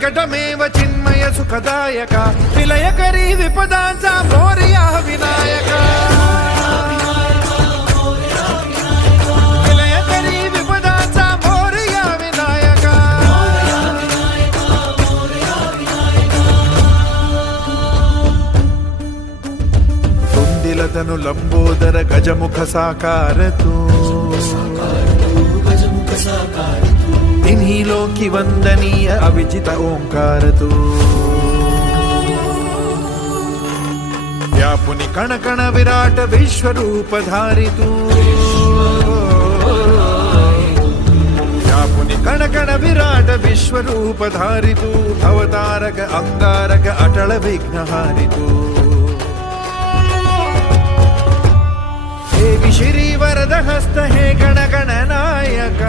विकटमेव चिन्मय सुखदायक विलयकरी विपदांचा मोरया विनायक विलयकरी विपदांचा मोरया विनायक तुंदिलतनु लंबोदर गजमुख साकार तू तिन्ही लोकी वंदनीय अविजित ओंकार तू व्यापुनि कण कण विराट विश्वरूप धारी तू व्यापुनि कण कण विराट विश्वरूप धारी तू भवतारक अंगारक अटल विघ्नहारी तू देवी श्री वरद हस्त हे गण गण नायका